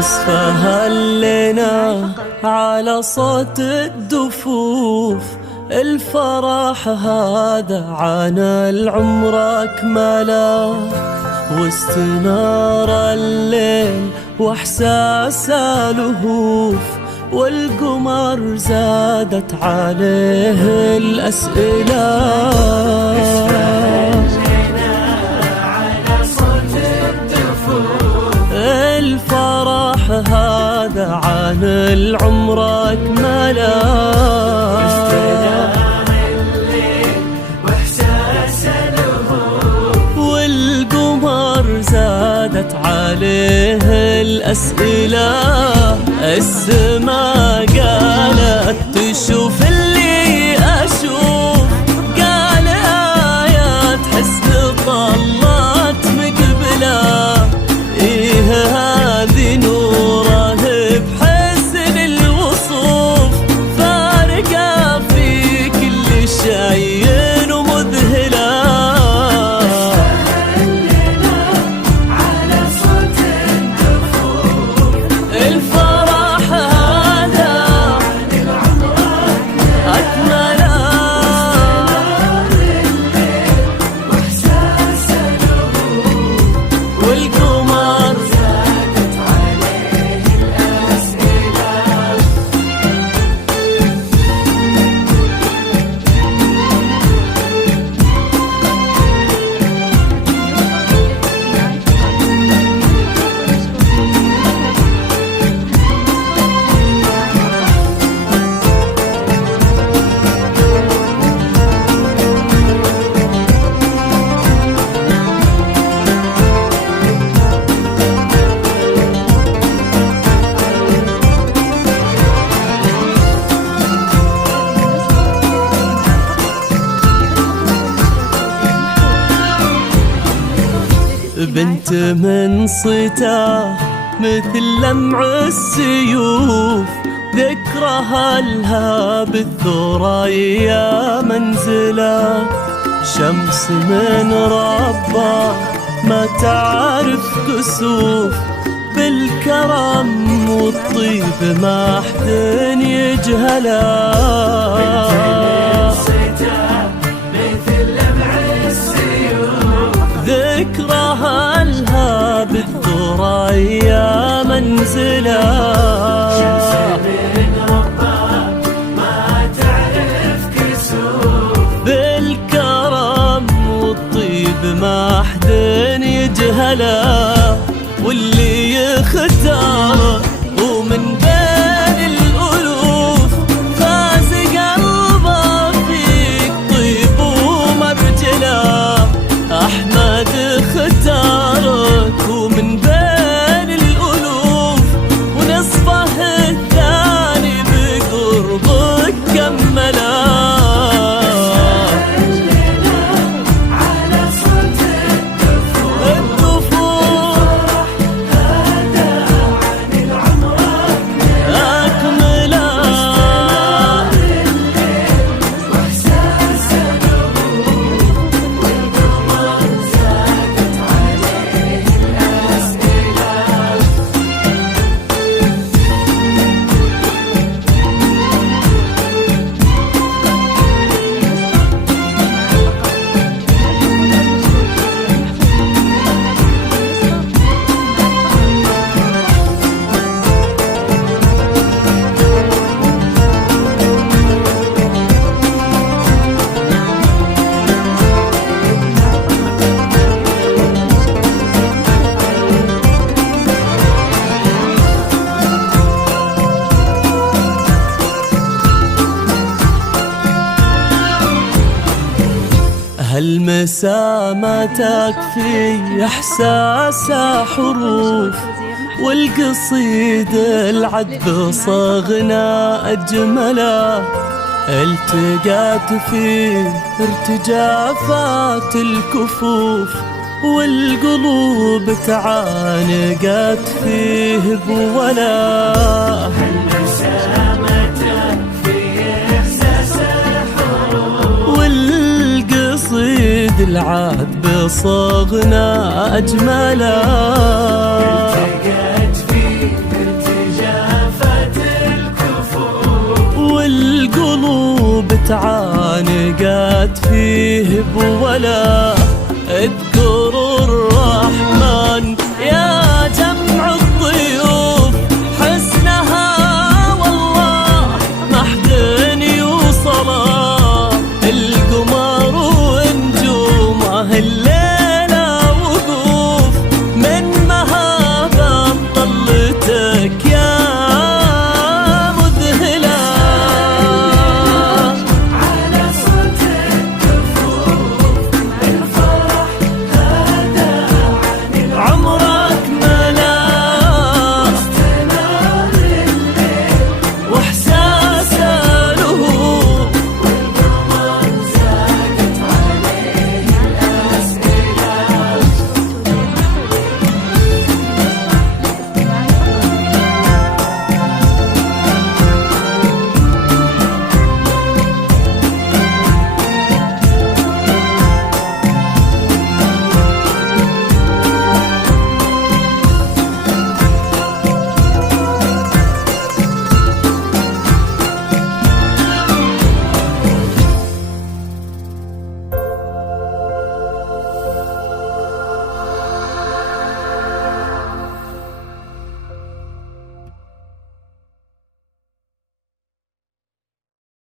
اسفهلنا على صوت الدفوف، الفرح هذا عن العمر أكمله، واستنار الليل واحساس لهوف، والقمر زادت عليه الأسئلة. الفرح هذا عن العمر أكمله، والقمر زادت عليه الأسئلة. السما قالت تشوف اللي أشوف، قال آيات حسن طلت مقبله، إيه هذه نوره بحسن الوصوف، فارقة في كل شيء ومذهلة. بنت من صيته مثل لمع السيوف، ذكرها لها بالثريا منزله، شمس من ربه ما تعرف كسوف، بالكرم والطيب ما حد يجهله. ذكرها لها بالثريا منزله، شمس من ربك ما تعرف كسوف، بالكرم والطيب ما حد يجهله، واللي يختار ومن بين الألوف، فاز قلبه فيك طيب ومرجله. أحمد اختارك ومن بين الألوف، ونصفه الثاني بقربك كمله. على صوت الدفوف هذا عن العمر أكمله، واحساس هالمسا ما تكفي إحساس حروف، والقصيد العذب صغنا أجمله، التقات فيه ارتجافات الكفوف، والقلوب تعانقت فيه بولا. والقصيد العذب صغنا أجمله، التقت فيه تعانقت فيه بولا